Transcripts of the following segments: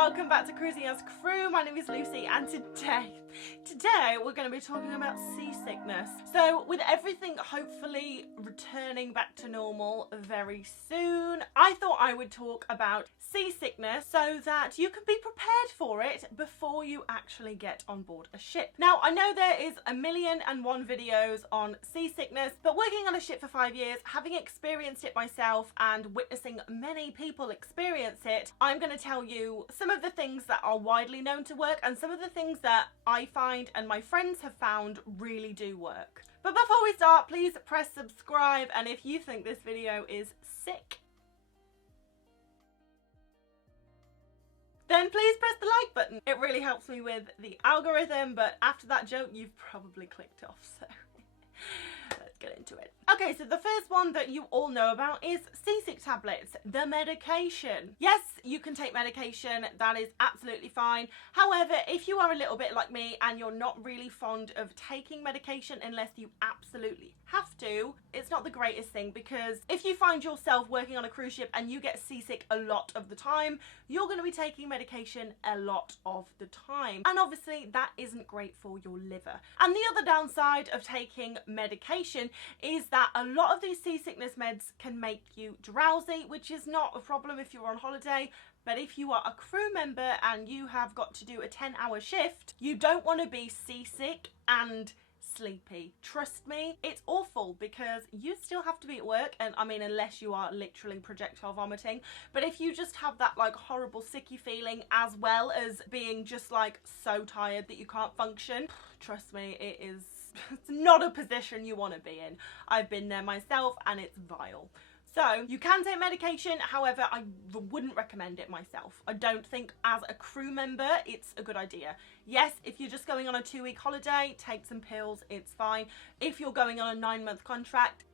welcome back to Cruising as Crew. My name is Lucy and today we're going to be talking about seasickness. So with everything hopefully returning back to normal very soon, I thought I would talk about seasickness so that you can be prepared for it before you actually get on board a ship. Now I know there is 1,000,001 videos on seasickness, but working on a ship for 5 years, having experienced it myself and witnessing many people experience it, I'm going to tell you some of the things that are widely known to work and some of the things that I find and my friends have found really do work. But before we start, please press subscribe, and if you think this video is sick, then please press the like button. It really helps me with the algorithm, but after that joke you've probably clicked off, so let's get into it. Okay, so the first one that you all know about is seasick tablets, the medication. Yes, you can take medication, that is absolutely fine. However, if you are a little bit like me and you're not really fond of taking medication unless you absolutely have to, it's not the greatest thing, because if you find yourself working on a cruise ship and you get seasick a lot of the time, you're going to be taking medication a lot of the time. And obviously that isn't great for your liver. And the other downside of taking medication is that a lot of these seasickness meds can make you drowsy, which is not a problem if you're on holiday. But if you are a crew member and you have got to do a 10-hour shift, you don't want to be seasick and sleepy. Trust me, it's awful, because you still have to be at work, and I mean, unless you are literally projectile vomiting, but if you just have that like horrible sicky feeling as well as being just like so tired that you can't function, trust me, it's not a position you want to be in. I've been there myself and it's vile. So you can take medication, however I wouldn't recommend it myself. I don't think as a crew member it's a good idea. Yes, if you're just going on a 2-week holiday, take some pills, it's fine. If you're going on a 9-month contract,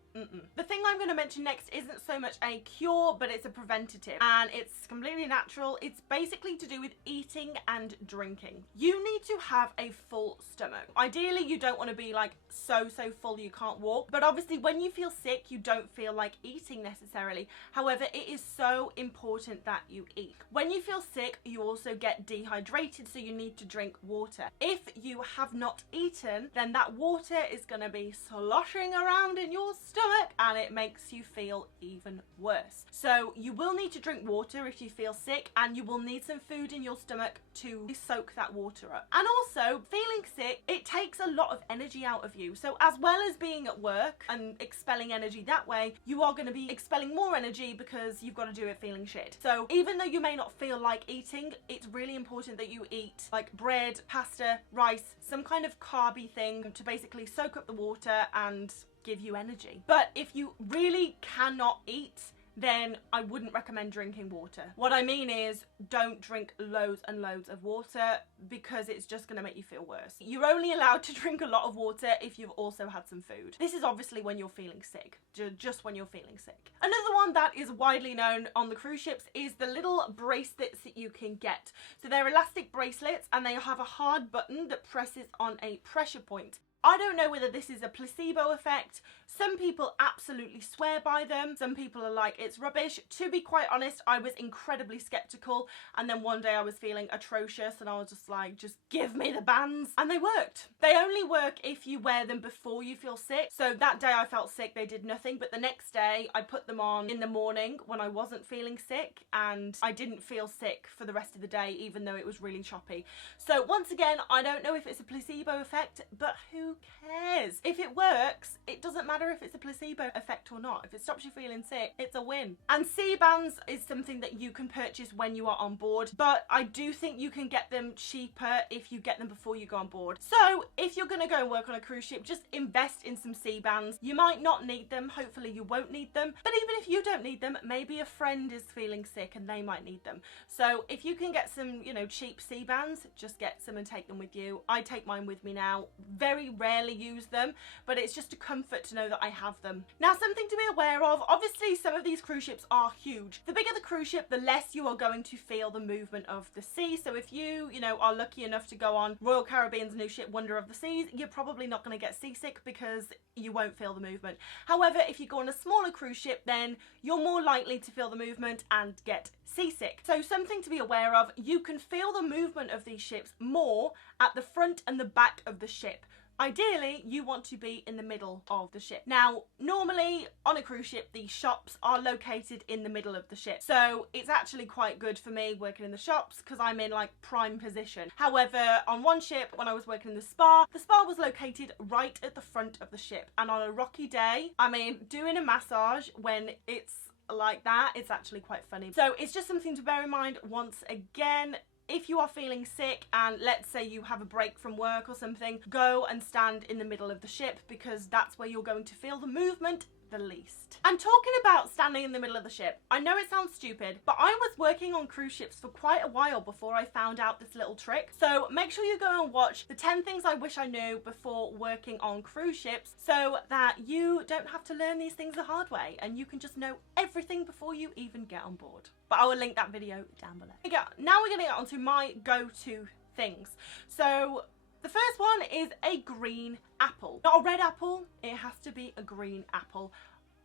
The thing I'm going to mention next isn't so much a cure, but it's a preventative, and it's completely natural. It's basically to do with eating and drinking. You need to have a full stomach. Ideally, you don't want to be like so full you can't walk, but obviously when you feel sick, you don't feel like eating necessarily. However, it is so important that you eat. When you feel sick, you also get dehydrated, so you need to drink water. If you have not eaten, then that water is going to be sloshing around in your stomach, and it makes you feel even worse. So you will need to drink water if you feel sick, and you will need some food in your stomach to soak that water up. And also, feeling sick, it takes a lot of energy out of you. So as well as being at work and expelling energy that way, you are going to be expelling more energy because you've got to do it feeling shit. So even though you may not feel like eating, it's really important that you eat like bread, pasta, rice, some kind of carby thing to basically soak up the water and give you energy. But if you really cannot eat, then I wouldn't recommend drinking water. What I mean is, don't drink loads and loads of water, because it's just going to make you feel worse. You're only allowed to drink a lot of water if you've also had some food. This is obviously when you're feeling sick, just when you're feeling sick. Another one that is widely known on the cruise ships is the little bracelets that you can get. So they're elastic bracelets, and they have a hard button that presses on a pressure point. I don't know whether this is a placebo effect. Some people absolutely swear by them. Some people are like, it's rubbish. To be quite honest, I was incredibly skeptical, and then one day I was feeling atrocious and I was just like, just give me the bands. And they worked. They only work if you wear them before you feel sick. So that day I felt sick, they did nothing, but the next day I put them on in the morning when I wasn't feeling sick, and I didn't feel sick for the rest of the day, even though it was really choppy. So once again, I don't know if it's a placebo effect, but who cares? If it works, it doesn't matter if it's a placebo effect or not. If it stops you feeling sick, it's a win. And sea-bands is something that you can purchase when you are on board, but I do think you can get them cheaper if you get them before you go on board. So if you're going to go and work on a cruise ship, just invest in some sea-bands. You might not need them, hopefully you won't need them, but even if you don't need them, maybe a friend is feeling sick and they might need them. So if you can get some, you know, cheap sea-bands, just get some and take them with you. I take mine with me now. Very rarely rarely use them, but it's just a comfort to know that I have them. Now, something to be aware of, obviously some of these cruise ships are huge. The bigger the cruise ship, the less you are going to feel the movement of the sea. So if you know, are lucky enough to go on Royal Caribbean's new ship Wonder of the Seas, you're probably not going to get seasick because you won't feel the movement. However, if you go on a smaller cruise ship, then you're more likely to feel the movement and get seasick. So something to be aware of, you can feel the movement of these ships more at the front and the back of the ship. Ideally, you want to be in the middle of the ship. Now, normally on a cruise ship, the shops are located in the middle of the ship. So it's actually quite good for me working in the shops because I'm in like prime position. However, on one ship, when I was working in the spa was located right at the front of the ship. And on a rocky day, I mean, doing a massage when it's like that, it's actually quite funny. So it's just something to bear in mind once again. If you are feeling sick and let's say you have a break from work or something, go and stand in the middle of the ship because that's where you're going to feel the movement the least. And talking about standing in the middle of the ship, I know it sounds stupid, but I was working on cruise ships for quite a while before I found out this little trick. So make sure you go and watch the 10 things I wish I knew before working on cruise ships so that you don't have to learn these things the hard way and you can just know everything before you even get on board. But I will link that video down below. Okay, now we're going to get onto my go-to things. So the first one is a green apple. Not a red apple, it has to be a green apple.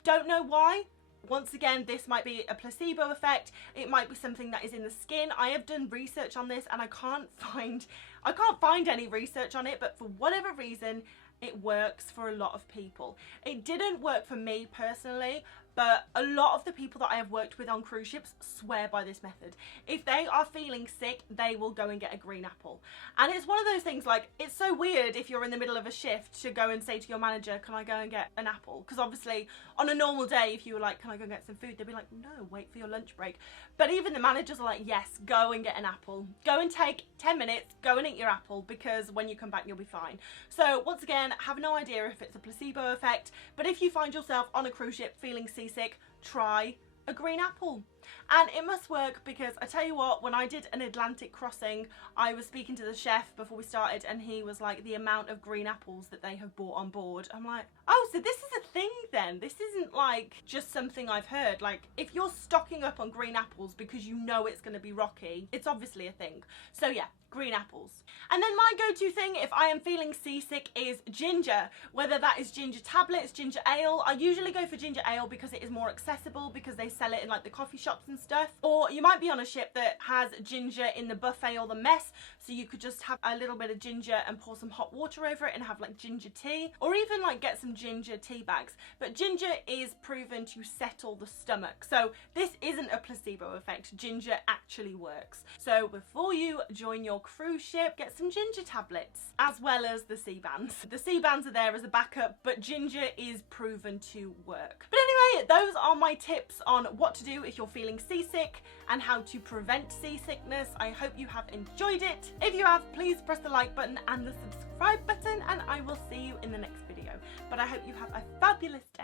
Don't know why. Once again, this might be a placebo effect. It might be something that is in the skin. I have done research on this and I can't find any research on it, but for whatever reason, it works for a lot of people. It didn't work for me personally, but a lot of the people that I have worked with on cruise ships swear by this method. If they are feeling sick, they will go and get a green apple. And it's one of those things, like, it's so weird if you're in the middle of a shift to go and say to your manager, can I go and get an apple? Because obviously on a normal day, if you were like, can I go and get some food? They'd be like, no, wait for your lunch break. But even the managers are like, yes, go and get an apple. Go and take 10 minutes, go and eat your apple because when you come back, you'll be fine. So once again, have no idea if it's a placebo effect, but if you find yourself on a cruise ship feeling seasick, try a green apple. And it must work because I tell you what, when I did an Atlantic crossing, I was speaking to the chef before we started and he was like, the amount of green apples that they have bought on board. I'm like, oh, so this is a thing then. This isn't like just something I've heard. Like, if you're stocking up on green apples because you know it's going to be rocky, it's obviously a thing. So yeah, green apples. And then my go-to thing if I am feeling seasick is ginger, whether that is ginger tablets, ginger ale. I usually go for ginger ale because it is more accessible because they sell it in like the coffee shops and stuff. Or you might be on a ship that has ginger in the buffet or the mess, so you could just have a little bit of ginger and pour some hot water over it and have like ginger tea, or even like get some ginger tea bags. But ginger is proven to settle the stomach, so this isn't a placebo effect. Ginger actually works. So before you join your cruise ship, get some ginger tablets as well as the sea bands. The sea bands are there as a backup, but ginger is proven to work. But anyway, those are my tips on what to do if you're feeling seasick and how to prevent seasickness. I hope you have enjoyed it. If you have, please press the like button and the subscribe button, and I will see you in the next video. But I hope you have a fabulous day.